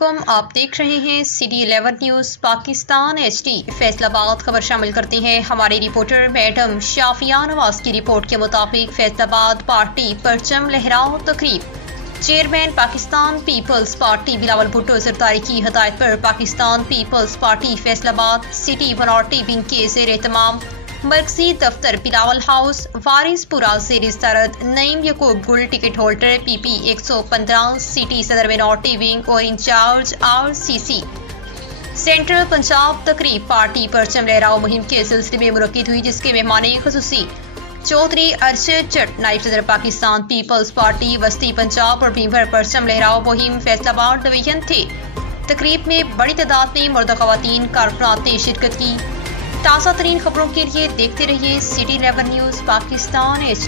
علیکم، آپ دیکھ رہے ہیں city 11 news Pakistan HD۔ Faisal آباد خبر شامل کرتے ہیں ہمارے رپورٹر میڈم شافیہ نواز کی رپورٹ کے مطابق فیصل آباد پارٹی پرچم لہراؤ تقریب۔ چیئرمین پاکستان پیپلز پارٹی بلاول بھٹو زرداری کی ہدایت پر Pakistan Peoples Party Faisalabad city minority wing کے زیر اہتمام مرکزی دفتر بلاول ہاؤس وارث پورہ زیر صدارت نعیم یعقوب گل ٹکٹ ہولڈر PP 115 سٹی صدر منارٹی ونگ اور انچارج RCC سینٹرل پنجاب تقریب پارٹی پرچم لہراؤ مہم کے سلسلے میں منعقد ہوئی، جس کے مہمان خصوصی چودھری ارشد چٹ نائب صدر پاکستان پیپلز پارٹی وسطی پنجاب اور بھیم بھر پرچم لہراؤ مہم فیصل آباد ڈویژن تھے۔ تقریب میں بڑی تعداد میں مرد خواتین کارکنات نے شرکت کی۔ تازہ ترین خبروں کے لیے دیکھتے رہیے سٹی 11 نیوز پاکستان HD۔